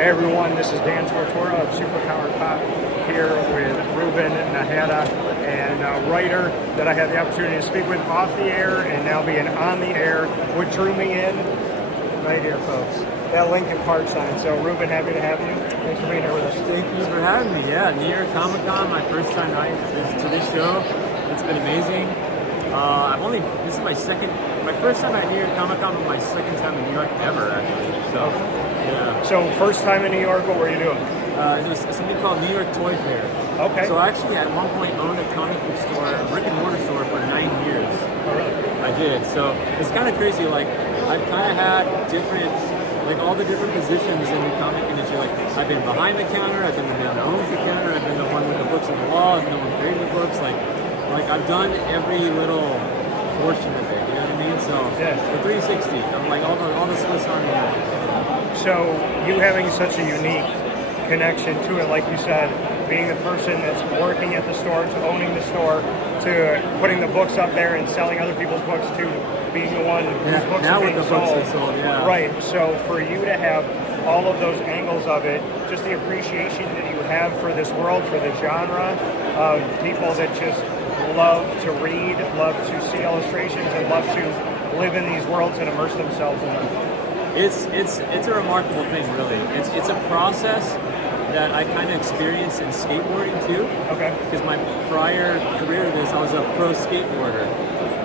Hey everyone, this is Dan Tortora of Superpowered Pop here with Ruben Najera, and a writer that I had the opportunity to speak with off the air and now being on the air. What drew me in, right here folks, that Lincoln Park sign. So Ruben, happy to have you. Thanks for being here with us. Thank you for having me. Yeah, New York Comic Con, my first time to this show. It's been amazing. This is my first time at New York Comic Con, but my second time in New York ever actually. So, yeah. So first time in New York, what were you doing? It was something called New York Toy Fair. Okay. So I actually at one point owned a comic book store, a brick and mortar store for 9 years. Oh really? I did. So it's kind of crazy. Like I've kind of had all the different positions in the comic industry. Like I've been behind the counter, I've been the man that owns the counter, I've been the one with the books on the wall, I've been the one creating the books. Like I've done every little portion of it. You know what I mean? So the 360. I'm like all the Swiss Army knives. So you having such a unique connection to it, like you said, being the person that's working at the store, to owning the store, to putting the books up there and selling other people's books, to being the one whose books are being sold. Yeah. Right. So for you to have all of those angles of it, just the appreciation that you have for this world, for the genre of people that just love to read, love to see illustrations, and love to live in these worlds and immerse themselves in them. It's a remarkable thing, really. It's a process that I kind of experienced in skateboarding too. Okay. Because my prior career to this, I was a pro skateboarder.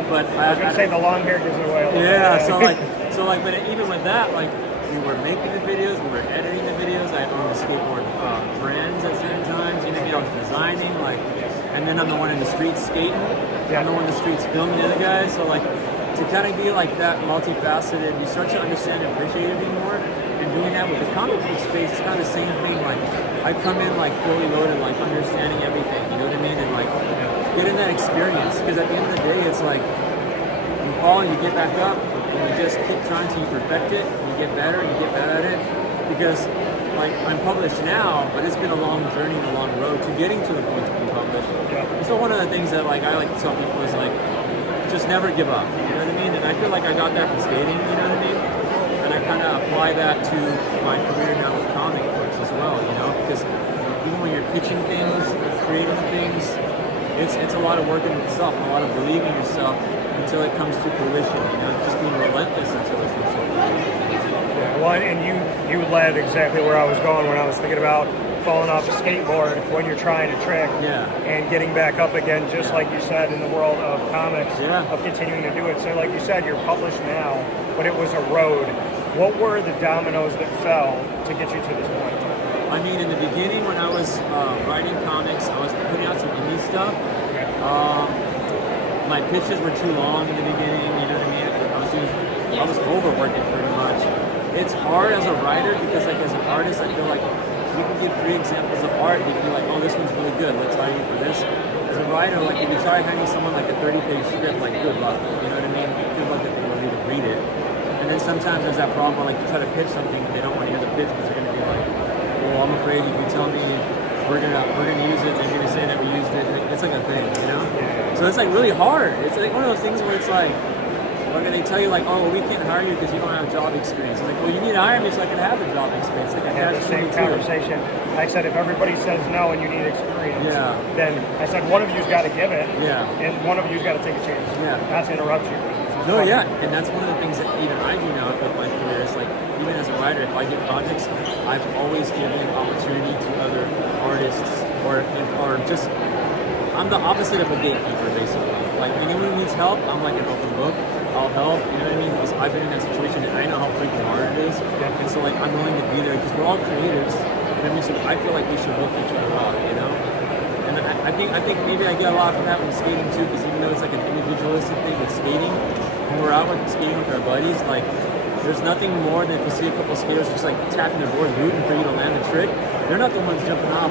But I was gonna say the long hair gives it away a little bit. Yeah. But even with that, we were making the videos, we were editing the videos. I owned the skateboard brands at certain times. You know what I mean? I was designing, and then I'm the one in the streets skating. Yeah. I'm the one in the streets filming the other guys. So to kind of be that multifaceted, you start to understand and appreciate it more. And doing that with the comic book space, it's kind of the same thing. I come in fully loaded, understanding everything. You know what I mean? And getting that experience. Because at the end of the day, it's you fall and you get back up, and you just keep trying to perfect it. And you get better, and you get better at it. Because I'm published now, but it's been a long journey and a long road to getting to the point to be published. Yeah. So one of the things that I like to tell people is just never give up. You know what I mean? And I feel like I got that from skating. You know what I mean? And I kind of apply that to my career now with comic books as well. You know, because even when you're pitching things, creating things, it's a lot of work in itself, a lot of believing in yourself until it comes to fruition. You know, just being relentless until it comes to fruition. Yeah, well, and you led exactly where I was going when I was thinking about falling off a skateboard when you're trying to trick and getting back up again, just like you said, in the world of comics, of continuing to do it. So like you said, you're published now, but it was a road. What were the dominoes that fell to get you to this point? I mean, in the beginning when I was writing comics, I was putting out some indie stuff. Okay. My pitches were too long in the beginning, you know what I mean? I was overworking pretty much. It's hard as a writer because as an artist, I feel like you can give 3 examples of art and you can be like, oh, this one's really good, let's hire you for this. As a writer, if you try handing someone a 30-page script, good luck, you know what I mean? Good luck that they will even read it. And then sometimes there's that problem where you try to pitch something and they don't want to hear the pitch because they're going to be like, well, I'm afraid if you tell me we're gonna use it, they're going to say that we used it. It's a thing, you know? So it's really hard. It's one of those things where it's they tell you oh, well, we can't hire you because you don't have job experience. It's well, you need to hire me so I can have the job experience. I had the same conversation. I said, if everybody says no and you need experience, then I said, one of you's got to give it, and one of you's got to take a chance. Yeah. Not to interrupt you. No, yeah, and that's one of the things that even I do now with my career. Is even as a writer, if I get projects, I've always given an opportunity to other artists, or just I'm the opposite of a gatekeeper, basically. Anyone who needs help, I'm an open book. I'll help, you know what I mean? Because I've been in that situation and I know how freaking hard it is. And so I'm willing to be there because we're all creatives. And I feel like we should help each other out, you know? And I think maybe I get a lot from that with skating too, because even though it's an individualistic thing with skating, when we're out skating with our buddies, there's nothing more than if you see a couple skaters just tapping their board, rooting for you to land a trick. They're not the ones jumping off.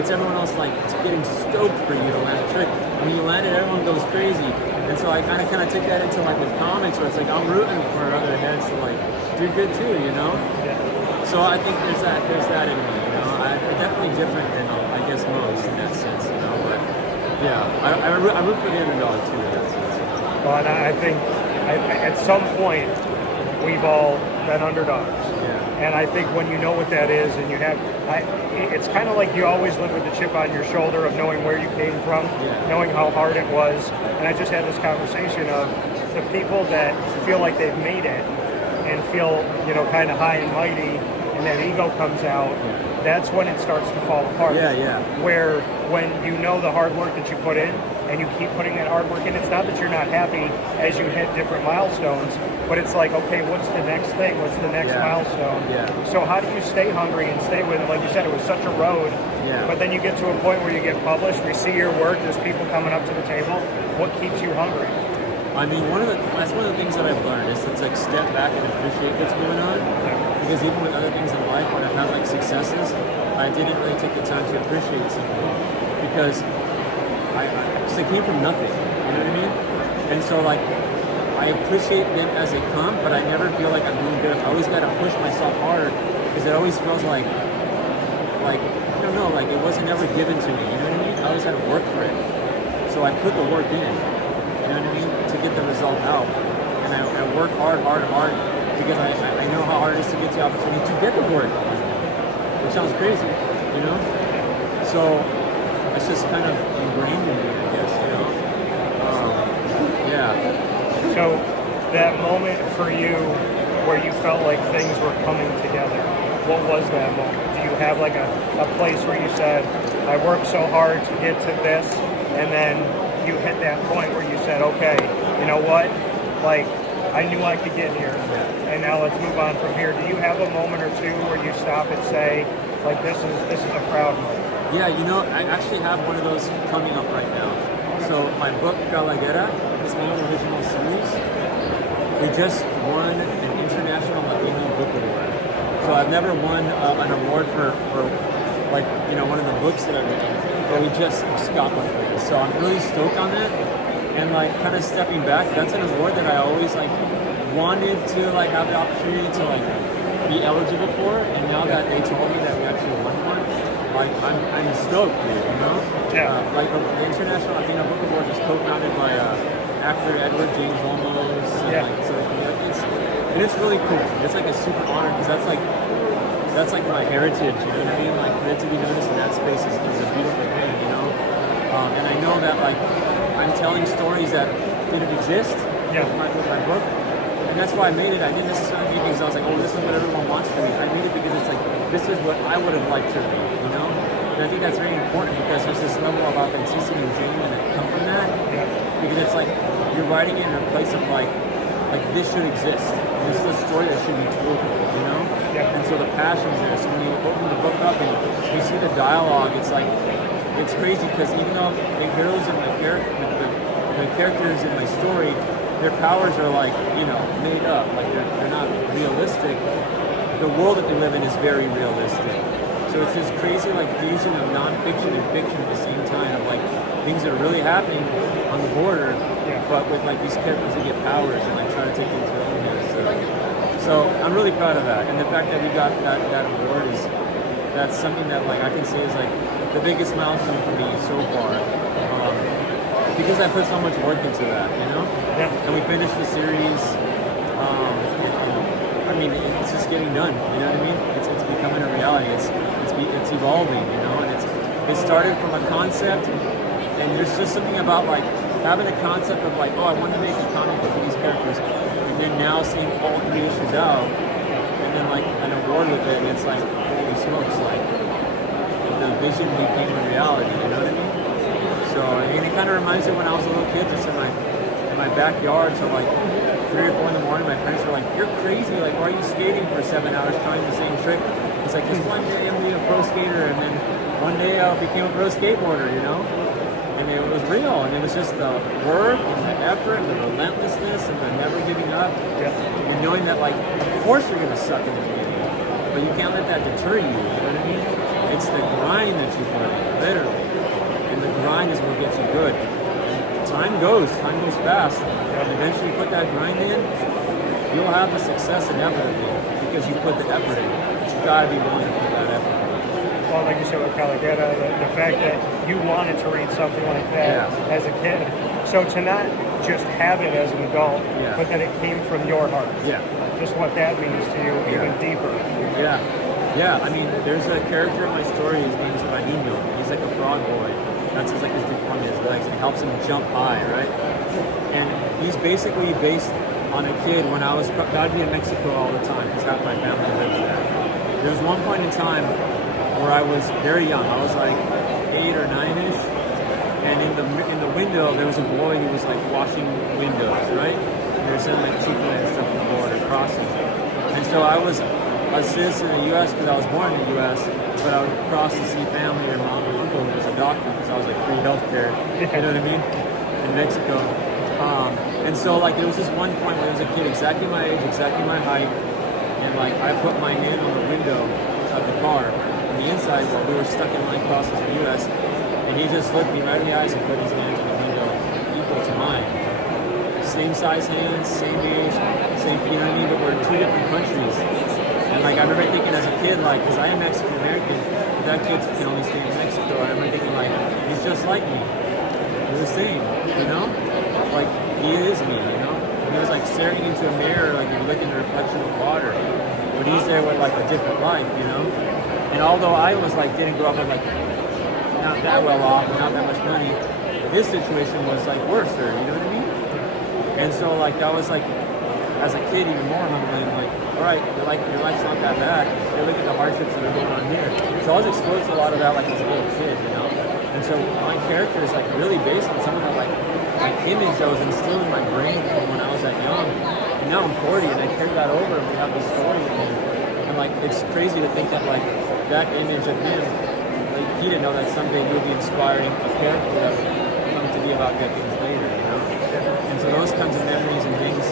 It's everyone else getting stoked for you to land a trick. When you land it, everyone goes crazy. And so I kind of took that into with comics, where it's I'm rooting for other heads to do good too, you know. Yeah. So I think there's that in me, you know. I'm definitely different than I guess most in that sense, you know. But yeah, I root for the underdog too in that sense. Well, and I think at some point we've all been underdogs. Yeah. And I think when you know what that is, and you have, it's kind of like you always live with the chip on your shoulder of knowing where you came from, knowing how hard it was. And I just had this conversation of the people that feel like they've made it and feel, you know, kind of high and mighty, and that ego comes out. That's when it starts to fall apart. Where when you know the hard work that you put in, and you keep putting that hard work in, it's not that you're not happy as you hit different milestones, but it's like, okay, what's the next thing? What's the next milestone? So how do you stay hungry and stay with it? Like you said, it was such a road, but then you get to a point where you get published, we see your work, there's people coming up to the table. What keeps you hungry? I mean, that's one of the things that I've learned is to like step back and appreciate what's going on. Because even with other things in life, when I've had like successes, I didn't really take the time to appreciate something because I came from nothing. You know what I mean? And so like I appreciate them as they come, but I never feel like I'm doing good. I always got to push myself hard because it always feels like I don't know, like it wasn't ever given to me. You know what I mean? I always had to work for it. So I put the work in. You know what I mean? To get the result out. And I work hard because I know how hard it is to get the opportunity to get the work. Which sounds crazy, you know? So it's just kind of ingrained in me, I guess, you know? So that moment for you where you felt like things were coming together, what was that moment? Do you have like a place where you said, I worked so hard to get to this, and then you hit that point where you said, okay, you know what? Like, I knew I could get here, and now let's move on from here. Do you have a moment or two where you stop and say, like, this is a proud moment? Yeah, you know, I actually have one of those coming up right now. So my book, Calaguerra, this one original series, we just won an International Latino Book Award. So I've never won an award for like, you know, one of the books that I've written, but we just got one for this. So I'm really stoked on that. And like kind of stepping back, that's an award that I always like wanted to like have the opportunity to like be eligible for. And now that they told me that we actually won one, like I'm stoked, dude, you know? Like the International Latino Book Award was co-founded by actor Edward James Olmos. And it's really cool. It's like a super honor because that's like my heritage, you know what I mean? Like for it to be noticed in that space is a beautiful thing, you know? And I know that like I'm telling stories that didn't exist with my book. And that's why I made it. I didn't necessarily make it because I was like, oh, this is what everyone wants from me. I made it because it's like, this is what I would have liked to read, you know? And I think that's very important because there's this level of authenticity and genuine that come from that. Because it's like, you're writing it in a place of like this should exist. This is a story that should be told, you know? And so the passion's there. So when you open the book up and you see the dialogue, it's like, it's crazy because even though the heroes and the characters in my story, their powers are like, you know, made up. Like they're not realistic. The world that they live in is very realistic. So it's this crazy like fusion of nonfiction and fiction at the same time of like things that are really happening on the border, but with like these characters that get powers and I try to take them to their own hands. So I'm really proud of that. And the fact that we got that award that's something that like I can say is like the biggest milestone for me so far. Because I put so much work into that, you know? And we finished the series. I mean, it's just getting done. You know what I mean? It's becoming a reality. It's evolving, you know. And it started from a concept, and there's just something about like having a concept of like, oh, I want to make a comic book with these characters, and then now seeing all 3 issues out, and then like an award with it, and it's like, holy smokes, like the vision became a reality. You know what I mean? So and it kind of reminds me when I was a little kid, just in my backyard. So like 3 or 4 in the morning, my parents were like, "You're crazy! Like, why are you skating for 7 hours trying the same trick?" It's like, just one day I'm gonna be a pro skater, and then one day I became a pro skateboarder. You know, and it was real, and it was just the work and the effort and the relentlessness and the never giving up, and knowing that like, of course you're gonna suck in the beginning, but you can't let that deter you. You know what I mean? It's the grind that you put in, literally. And the grind is what gets you good. And time goes fast. And eventually you put that grind in, you'll have the success inevitably because you put the effort in. But you gotta be willing to put that effort in. Well, like you said with Calaguerra, the fact that you wanted to read something like that as a kid. So to not just have it as an adult, Yeah. but that it came from your heart. Yeah. Just what that means to you, even deeper. Yeah. Yeah, I mean, there's a character in my story, his name's Ranino. He's like a frog boy. That's just like his deformity, his legs, and it helps him jump high, right? And he's basically based on a kid when I'd be in Mexico all the time, because half my family lives there. There was one point in time where I was very young. I was like 8 or 9-ish, and in the window there was a boy who was like washing windows, right? And they were selling like chicken and stuff on the border crossing. And so I was a citizen in the U.S. because I was born in the U.S., but I would cross to see family or my uncle who was a doctor because I was like free healthcare, you know what I mean, in Mexico. And so like there was this one point where there was a kid exactly my age, exactly my height, and like I put my hand on the window of the car on the inside while we were stuck in line crosses in the U.S., and he just looked me right in the eyes and put his hands on the window equal to mine. Same size hands, same age, same, you know what I mean, but we're in two different countries. And like I remember thinking as a kid, like, because I am Mexican American, but that kid can only stay in Mexico. I remember thinking like, he's just like me. We're the same, you know? Like he is me, you know? And he was like staring into a mirror, like you're looking at the reflection of water. But he's there with like a different life, you know? And although I was like didn't grow up with like not that well off, not that much money, this situation was like worse, you know what I mean? And so like I was like, as a kid, even more humbling, like, all right, your life's not that bad. You look at the hardships that are going on here. So I was exposed to a lot of that, like as a little kid, you know. And so my character is like really based on some of the like image that was instilled in my brain from when I was that young. And now I'm 40, and I carry that over, and we have this story with me. And like, it's crazy to think that like that image of him, like he didn't know that someday he would be inspiring a character that would come to be about decades later, you know. And so those kinds of memories and things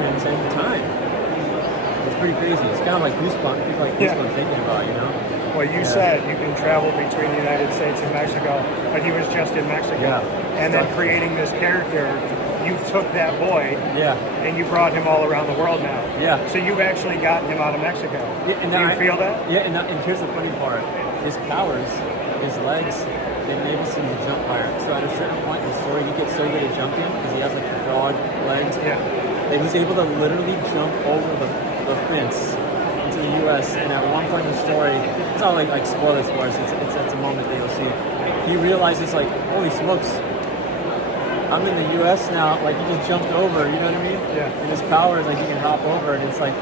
transcend time. It's pretty crazy. It's kind of like goosebumps. People like goosebumps thinking about, you know. Well, you said you can travel between the United States and Mexico, but he was just in Mexico. And then creating this character, you took that boy and you brought him all around the world now. So you've actually gotten him out of Mexico. Do you feel that? Yeah, and here's the funny part. His powers, his legs, it enables him to jump higher. So at a certain point in the story, he gets so good at jumping because he has like frog legs. That he's able to literally jump over the fence into the U.S. And at one point in the story, it's not like spoilers for us. It's a moment that you'll see. He realizes like, holy smokes, I'm in the U.S. now. Like he just jumped over. You know what I mean? And his powers, like he can hop over, and it's like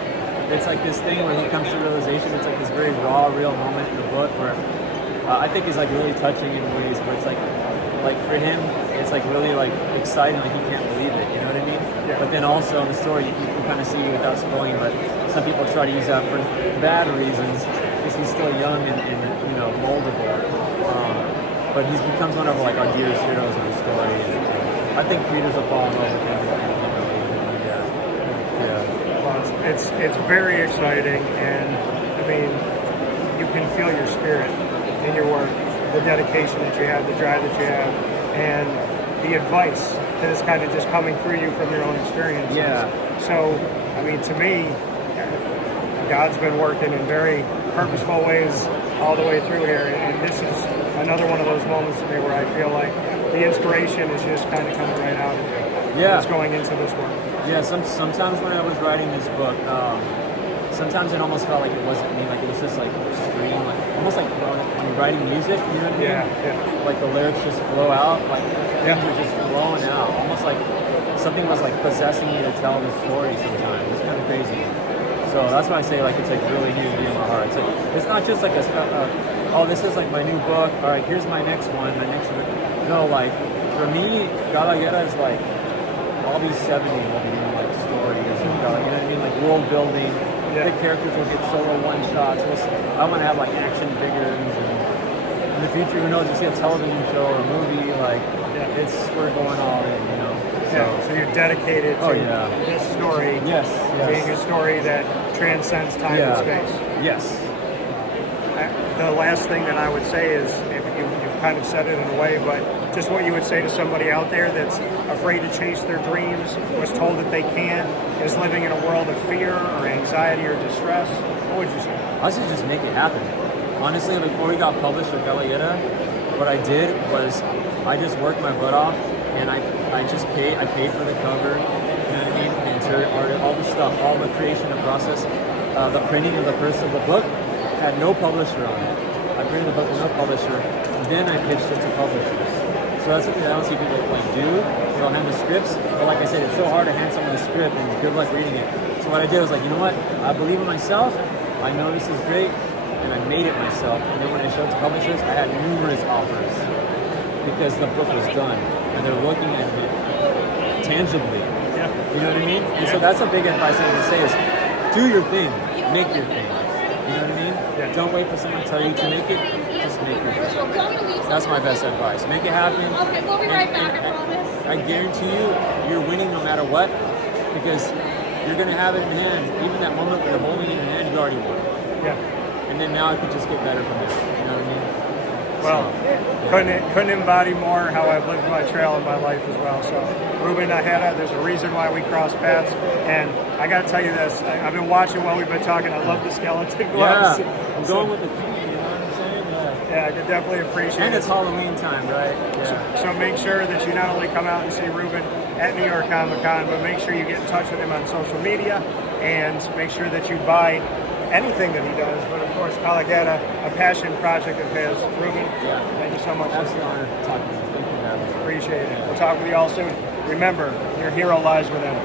this thing where he comes to realization. It's like this very raw, real moment in the book where I think is like really touching in ways where it's like for him, it's like really like exciting. Like he can't believe it. You know what I mean? But then also in the story, you can kind of see without spoiling, but some people try to use that for bad reasons because he's still young and you know moldable. But he becomes one of like our dearest heroes in the story. And I think readers will fall in love with him. Well, it's very exciting, and I mean, you can feel your spirit in your work, the dedication that you have, the drive that you have, and the advice that is kind of just coming through you from your own experiences. So, I mean, to me, God's been working in very purposeful ways all the way through here, and this is another one of those moments to me where I feel like the inspiration is just kind of coming right out of you. It's going into this work. Sometimes when I was writing this book, sometimes it almost felt like it wasn't me, like it was just like a stream, like almost like when you're writing music, you know what I mean? Like the lyrics just flow out, like things are just flowing out, almost like something was like possessing me to tell the story sometimes. It's kind of crazy. So that's why I say like it's like really near to my heart. It's like it's not just like oh, this is like my new book. All right, here's my next one. No, like for me, Calaguerra is like all these 70 will be like stories, and, you know what I mean? Like world building. The characters will get solo one shots. I want to have like action figures, and in the future, who knows? You see a television show or a movie, like we're going all in, you know. So you're dedicated to this story being a story that transcends time and space. The last thing that I would say is, you've kind of said it in a way, but just what you would say to somebody out there that's afraid to chase their dreams, was told that they can't, is living in a world of fear or anxiety or distress, what would you say? I should just make it happen. Honestly, before we got published with Calaguerra, what I did was I just worked my butt off and I just paid for the cover, you know what I mean? The interior art, all the stuff, all the creation and process. The printing of the first of the book had no publisher on it. I printed the book with no publisher, and then I pitched it to publishers. So that's something that I don't see people like do. They'll hand the scripts, but like I said, it's so hard to hand someone a script and good luck reading it. So what I did was like, you know what? I believe in myself. I know this is great, and I made it myself. And then when I showed it to publishers, I had numerous offers because the book was done, and they're looking at it tangibly. Yeah. You know what I mean? And so that's a big advice I would say is do your thing, make your thing. You know what I mean? Yeah. Don't wait for someone to tell you to make it, just make your thing. That's my best advice. Make it happen. Okay, we'll be right back, I promise. I guarantee you, you're winning no matter what, because you're going to have it in hand. Even that moment when you're holding it in hand, you already won. Yeah. And then now it could just get better from there. You know what I mean? Well, couldn't embody more how I've lived my trail in my life as well. So, Ruben Najera, there's a reason why we cross paths. And I got to tell you this, I've been watching while we've been talking. I love the skeleton gloves. Yeah, I'm going with the pink, you know what I'm saying? Yeah, I could definitely appreciate it. And it's Halloween time, right? Yeah. So make sure that you not only come out and see Ruben at New York Comic Con, but make sure you get in touch with him on social media and make sure that you buy anything that he does. But of course, Calaguerra, a passion project of his. Ruben, thank you so much. Absolutely honor to talk to you. Thank you, man. Appreciate it. We'll talk with you all soon. Remember, your hero lies within.